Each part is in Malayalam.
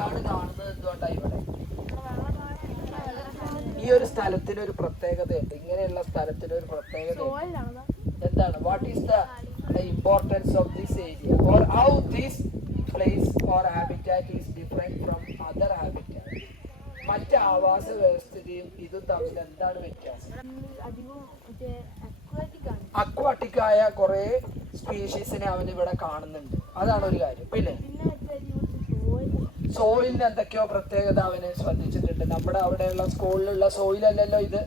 പാലക്കാട് കാണുന്നത് എന്തുകൊണ്ടാണ് ഇവിടെ ഈ ഒരു സ്ഥലത്തിന് ഒരു പ്രത്യേകതയുണ്ട്. ഇങ്ങനെയുള്ള സ്ഥലത്തിന് ഒരു പ്രത്യേകത എന്താണ്? What is the importance of this area or how this place or habitat is different from other habitat? മറ്റ് ആവാസ വ്യവസ്ഥയും ഇതും തമ്മിൽ എന്താണ് വ്യത്യാസം? അക്വാട്ടിക് ആയ കുറെ സ്പീഷീസിനെ അവൻ ഇവിടെ കാണുന്നുണ്ട്, അതാണ് ഒരു കാര്യം. പിന്നെ സോയിലിന് എന്തൊക്കെയോ പ്രത്യേകത അവന് ശ്രദ്ധിച്ചിട്ടുണ്ട്. നമ്മുടെ അവിടെയുള്ള സ്കൂളിലുള്ള സോയിലല്ലല്ലോ ഇത്.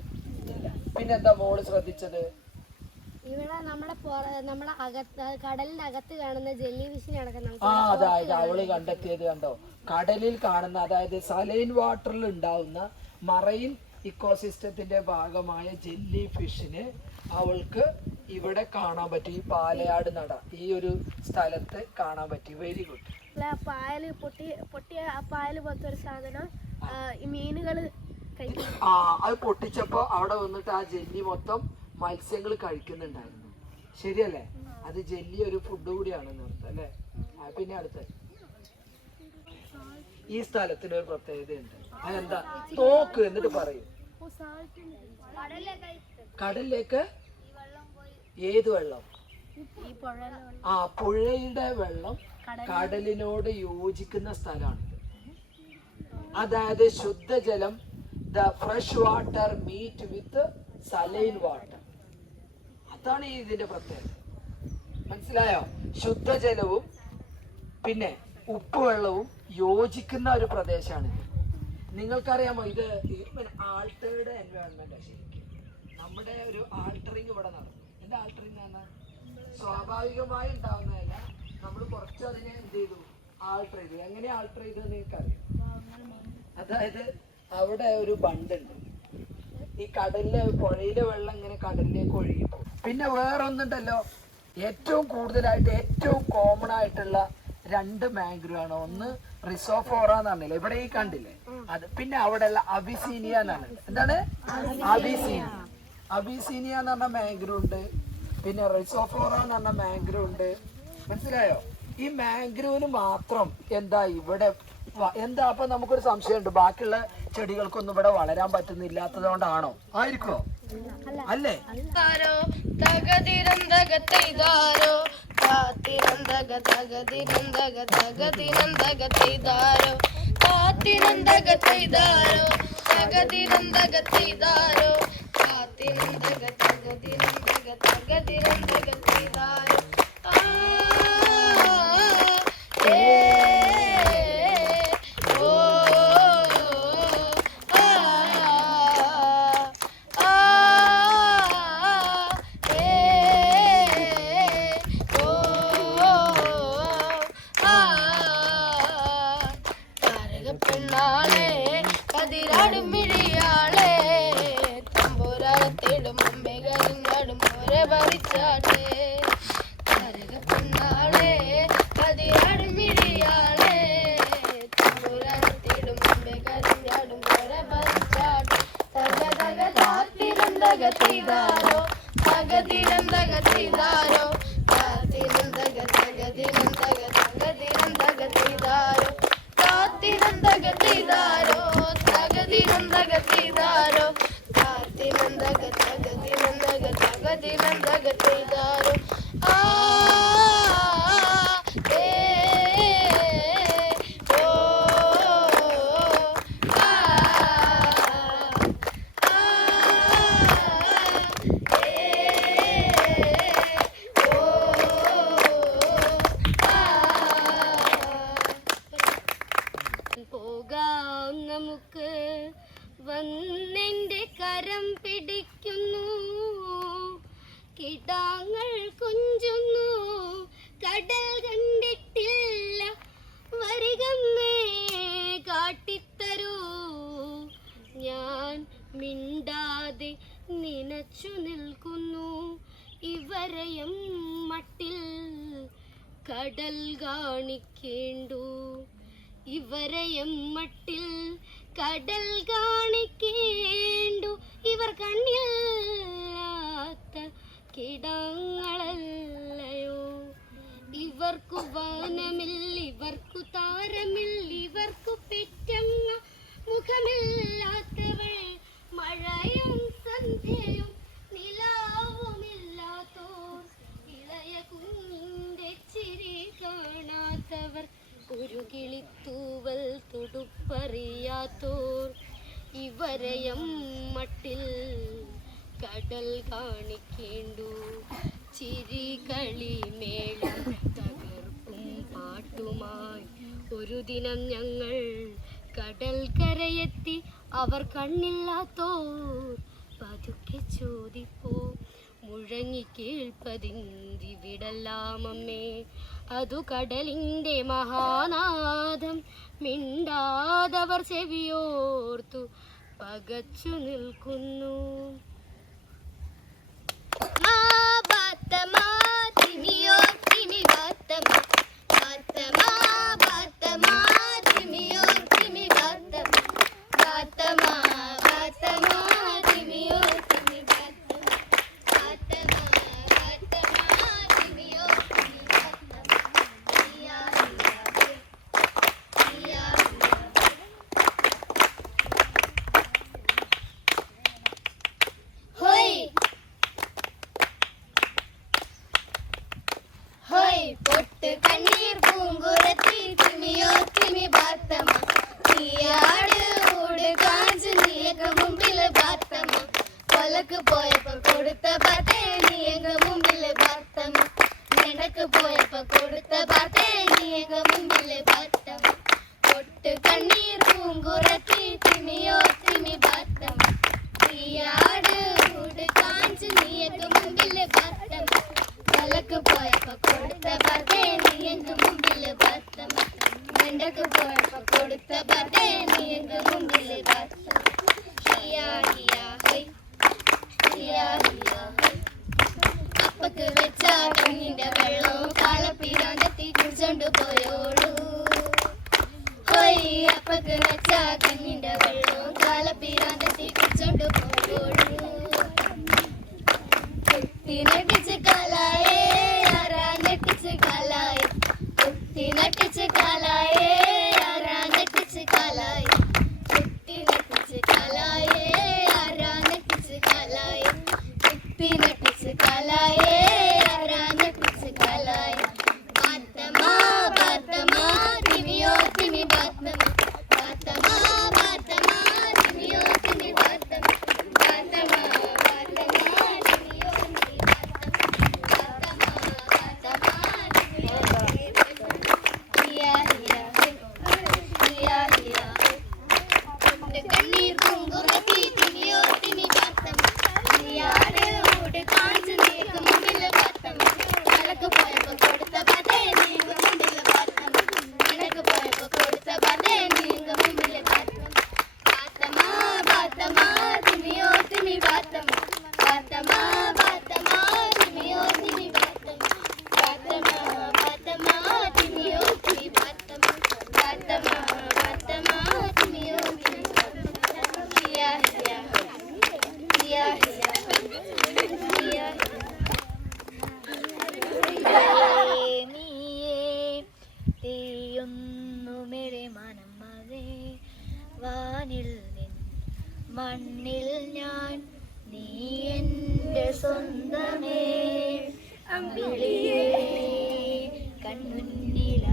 പിന്നെന്താ മോള് ശ്രദ്ധിച്ചത്? ഇവിടെ നമ്മുടെ കടലിന്റെ അകത്ത് കാണുന്ന ജെല്ലി ഫിഷിനെ അതായത് അവള് കണ്ടെത്തിയത് കണ്ടോ, കടലിൽ കാണുന്ന, അതായത് സലൈൻ വാട്ടറിൽ ഉണ്ടാവുന്ന മറൈൻ ഇക്കോസിസ്റ്റത്തിന്റെ ഭാഗമായ ജെല്ലി ഫിഷിന് അവൾക്ക് ഇവിടെ കാണാൻ പറ്റി. ഈ പാലയാട് നട ഈ ഒരു സ്ഥലത്ത് കാണാൻ പറ്റി. Very good. പായല് പൊട്ടിയ പായല് പോലത്തെ ഒരു സാധനം ഈ മീനുകള് അത് പൊട്ടിച്ചപ്പോ അവിടെ വന്നിട്ട് ആ ജെല്ലി മൊത്തം മത്സ്യങ്ങൾ കഴിക്കുന്നുണ്ടായിരുന്നു. ശരിയല്ലേ? അത് ജെല്ലി ഒരു ഫുഡ് കൂടിയാണെന്ന് അർത്ഥം അല്ലേ? പിന്നെ അടുത്ത ഈ സ്ഥലത്തിന് ഒരു പ്രത്യേകതയുണ്ട്. അതെന്താ? നോക്ക് എന്നിട്ട് പറയും. കടലിലേക്ക് ഏത് വെള്ളം? പുഴയുടെ വെള്ളം കടലിനോട് യോജിക്കുന്ന സ്ഥലമാണ്. അതായത് ശുദ്ധജലം, the fresh water meet with saline water. അതാണ് ഇതിന്റെ പ്രത്യേകത. മനസ്സിലായോ? ശുദ്ധജലവും പിന്നെ ഉപ്പുവെള്ളവും യോജിക്കുന്ന ഒരു പ്രദേശമാണിത്. നിങ്ങൾക്കറിയാമോ ഇത് ആൾട്ടേർഡ് എൻവയോൺമെന്റ് ശരിക്കും. നമ്മുടെ ഒരു ആൾട്ടറിങ് ഇവിടെ നടന്നു. എന്താ ആൾട്ടറിങ് ആണ്? സ്വാഭാവികമായി ഉണ്ടാവുന്നതല്ല, നമ്മൾ കുറച്ച് അതിനെ എന്ത് ചെയ്തു? ആൾട്ടർ ചെയ്തു. എങ്ങനെ ആൾട്ടർ ചെയ്തത് നിങ്ങൾക്കറിയാം? അതായത് അവിടെ ഒരു ബണ്ടുണ്ട്, ഈ കടലിലെ പുഴയിലെ വെള്ളം ഇങ്ങനെ കടലിലേക്ക് ഒഴുകിപ്പോകും. പിന്നെ വേറൊന്നുണ്ടല്ലോ, ഏറ്റവും കൂടുതലായിട്ട് ഏറ്റവും കോമൺ ആയിട്ടുള്ള രണ്ട് മാംഗ്രൂവ് ആണ്. ഒന്ന് റിസോഫോറ എന്ന് പറഞ്ഞില്ലേ, ഇവിടെ ഈ കണ്ടില്ലേ അത്. പിന്നെ അവിടെയുള്ള അബിസീനിയ എന്നാണ്. എന്താണ്? അബിസീനിയ എന്ന് പറഞ്ഞ മാംഗ്രൂവ് ഉണ്ട്. പിന്നെ റിസോഫോറ എന്ന് പറഞ്ഞ മാംഗ്രൂവ് ഉണ്ട്. മനസ്സിലായോ? ഈ മാംഗ്രൂവിന് മാത്രം എന്താ ഇവിടെ എന്താ? അപ്പൊ നമുക്കൊരു സംശയമുണ്ട്, ബാക്കിയുള്ള ചെടികൾക്കൊന്നും ഇവിടെ വളരാൻ പറ്റുന്നില്ലാത്തത് കൊണ്ടാണോ? ആയിരിക്കോ? അല്ലേ? വന്നെന്റെ കരം പിടിക്കുന്നു, കിടാങ്ങൾ കുഞ്ചുന്നു, കടൽ കണ്ടിട്ടില്ല, വരികമ്മേ കാട്ടിത്തരൂ. ഞാൻ മിണ്ടാതെ നിനച്ചു നിൽക്കുന്നു, ഇവരെയും മട്ടിൽ കടൽ കാണിക്കേണ്ടു, ഇവരെയും മട്ടിൽ കടൽ കാണിക്കേണ്ടു. ഇവർ കണ്ണില്ലാത്ത കിടങ്ങളല്ലയോ, ഇവർക്കു വനമില്ല, ഇവർക്കു താരമില്ല, ഇവർക്കു ഒരു കിളിത്തൂവൽ തുടുപ്പറിയാത്തോർ ഇവരയം മട്ടിൽ കടൽ കാണിക്കേണ്ടു. ചിരി കളി മേളം തകർപ്പും പാട്ടുമായി ഒരു ദിനം ഞങ്ങൾ കടൽ കരയെത്തി. അവർ കണ്ണില്ലാത്തോർ പതുക്കെ ചോദിപ്പോ മുഴങ്ങി കേൾപ്പതിന്തിവിടല്ലാമമ്മേ. അതു കടലിൻ്റെ മഹാനാദം. മിണ്ടാതവർ ചെവിയോർത്തു പകച്ചു നിൽക്കുന്നു. പൊട്ട് കണ്ണീർ പൂങ്കുറത്തി തിമിയോ തിമി ബാത്തമ്മ. നീയാട് ഊട് കാഞ്ച് നീയങ്ങ മുമ്പില് ബാത്തമ്മ. കൊലക്ക് പോയപ്പോ കൊടുത്ത പാത്തേ നീയങ്ങ മുമ്പില് ബാത്തമ്മ. നടക്ക് പോയപ്പോ കൊടുത്ത പാത്തേ നീയങ്ങ മുമ്പില് ബാത്തമ്മ. പൊട്ട് കണ്ണീർ പൂങ്കുറത്തി തിമിയോ തിമി ബാത്തമ്മ. നീയാട് ഊട് കാഞ്ച് നീയങ്ങ മുമ്പില് ബാത്തമ്മ. കൊലക്ക് പോയപ്പോ കൊടുത്ത പാത്തേ നീയങ്ങ മുമ്പില് ബാത്തമ്മ. നടക്ക് പോയപ്പോ കൊടുത്ത പാത്തേ നീയങ്ങ മുമ്പില് ബാത്തമ്മ. ഹിയാ ഹിയാ ഹൈ ഹിയാ ഹിയാ ഹൈ. അപ്പക്ക് വെച്ച കണ്ണിന്റെ വെള്ളം കാളപ്പിരാന്തെത്തി കുടിച്ചോണ്ട് പോയോളൂ. ഹോയ് അപ്പക്ക് വെച്ച കണ്ണിന്റെ വെള്ളം കാളപ്പിരാന്തെത്തി കുടിച്ചോണ്ട് പോയോളൂ. കുത്തി നട്ടിച്ച് കാലായേ ആരാ നട്ടിച്ച് കാലായേ. കുത്തി നട്ടിച്ച് കാലായേ ആരാ നട്ടിച്ച് കാലായേ. കുത്തി നട്ടിച്ച് കാലായേ ആരാ നട്ടിച്ച് കാലായേ. കുത്തി നട്ടിച്ച് കാലായേ ആരാ നട്ടിച്ച് കാലായേ. ബാത്തമ്മ ബാത്തമ്മ തിമിയോ തിമി ബാത്തമ്മ. ബാത്തമ്മ ബാത്തമ്മ തിമിയോ തിമി ബാത്തമ്മ. ബാത്തമ്മ ബാത്തമ്മ തിമിയോ തിമി ബാത്തമ്മ. ബാത്തമ്മ തിമിയോ തിമി ബാത്തമ്മ. ഹിയാ ഹിയാ ഹിയാ ഹിയാ. പൊട്ട് കണ്ണീർ പൂങ്കുറത്തി തിമിയോ തിമി ബാത്തമ്മ. നീയാട് ഊട് കാഞ്ച് നീയങ്ങ മുമ്പില് ബാത്തമ്മ. കലക്ക് പോയപ്പോ കൊടുത്ത പാത്തേ നീയങ്ങ മുമ്പില് ബാത്തമ്മ. നിനക്ക് പോയപ്പോ കൊടുത്ത പാത്തേ നീയങ്ങ മുമ്പില് ബാത്തമ്മ. ബാത്തമ്മ ബാത്തമ്മ തിമിയോ തിമി ബാത്തമ്മ. ബാത്തമ്മ ബാത്തമ്മ തിമിയോ തിമി ബാത്തമ്മ. ബാത്തമ്മ ബാത്തമ്മ തിമിയോ തിമി ബാത്തമ്മ. ബാത്തമ്മ ബാത്തമ്മ തിമിയോ തിമി ബാത്തമ്മ. ഹിയാ ഹിയാ ഹിയാ ഹിയാ ഹിയാ. നീയൊന്നുമെടെ മനമതേ വാനിൽ മണ്ണിൽ ഞാൻ നീ എൻ്റെ സ്വന്തമേ. അമ്പിളിയേ കൺമുന്നിലായരികേ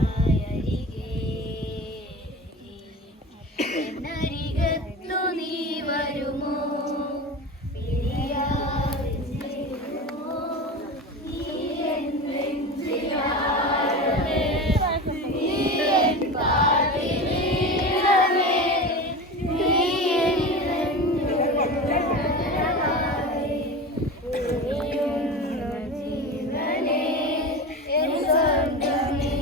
എന്നരികത്തു നീ വരുമോ. പിരിയാതെ ചേരുമോ നീ എൻ നെഞ്ചിലാഴമേ. നീ എൻ പാതിരീടമേ. നീ എൻ നെഞ്ചിലായി ഉരിയുന്ന ജീവനേ എൻ സ്വന്തമേ.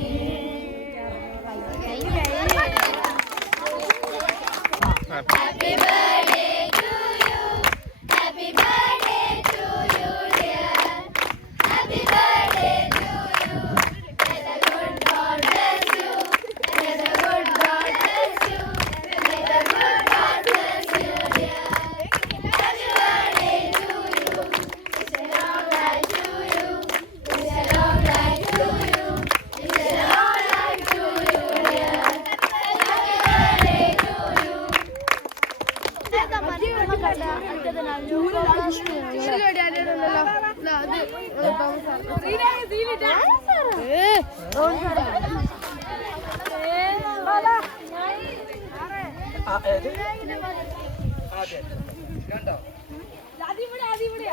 Happy birthday to you. Happy birthday to you, dear. Happy birthday to you. May the good God bless you. May the good God bless you. May the good God bless you, dear. Happy birthday to you. Wish a long life to you. Wish a long life to you. Wish a long life to you, dear. Happy birthday to you. ഏത്? അതെ കണ്ടോ? അതിവിടെ